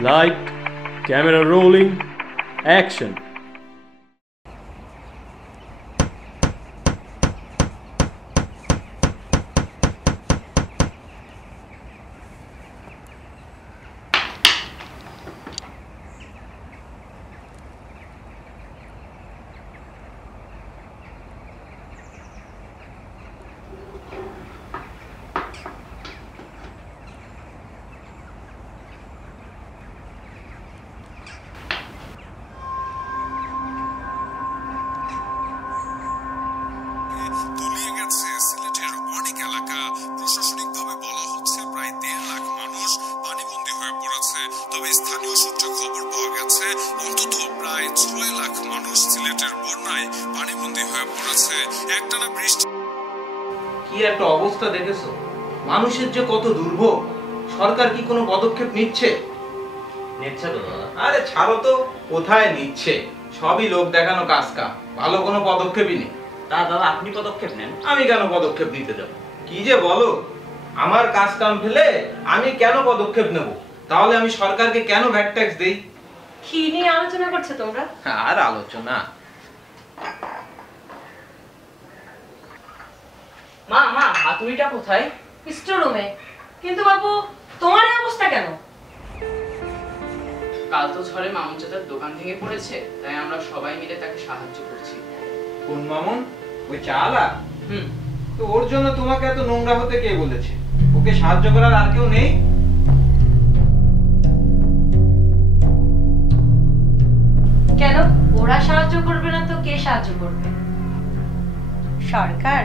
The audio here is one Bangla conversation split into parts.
Light, camera rolling, action. স্থানীয় সূত্রে খবর পাওয়া গেছে অন্তত প্রায় 6 লাখ মানুষ সিলেটের বন্যায় পানিবন্দী হয়ে পড়েছে। একটানা বৃষ্টি কি একটা অবস্থা দেখেছো? মানুষের যে কত দুর্ভোগ, সরকার কি কোনো পদক্ষেপ নিচ্ছে? নিচ্ছে তো দাদা। আরে ছাড়ো তো, কোথায় নিচ্ছে? সবই লোক দেখানো কাজকা, ভালো কোনো পদক্ষেপই নেই। দাদা আপনি পদক্ষেপ নেন। আমি কেন পদক্ষেপ নিতে যাব? কি যে বলো, আমার কাজ কাম ফেলে আমি কেন পদক্ষেপ নেব? তাহলে আমি সরকারকে কেন ভ্যাট ট্যাক্স দেই? কি নিয়ে আলোচনা করছো তোমরা? আর আলোচনা? মা মা হাতুড়িটা কোথায়? স্টোর রুমে। কিন্তু বাবু তোমার এই অবস্থা কেন? কাল তো ঝড়ে মামুন চাচার দোকান ভেঙে পড়েছে, তাই আমরা সবাই মিলে তাকে সাহায্য করছি। কোন মামুন? ওই চালা? হুম। তো ওর জন্য তোমাকে এত নোংরা হতে কে বলেছে? ওকে সাহায্য করার আর কেউ নেই? কেন ওরা সাহায্য করবে না তো কে সাহায্য করবে? সরকার।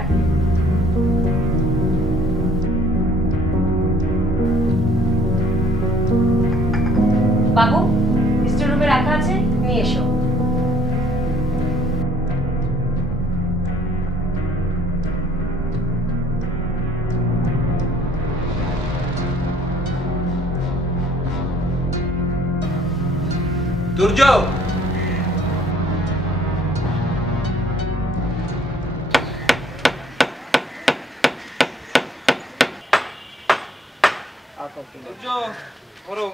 বাবু স্টোর রুমে রাখা আছে, নিয়ে এসো। দুর্যোগ, দুর্যোগ ধরো।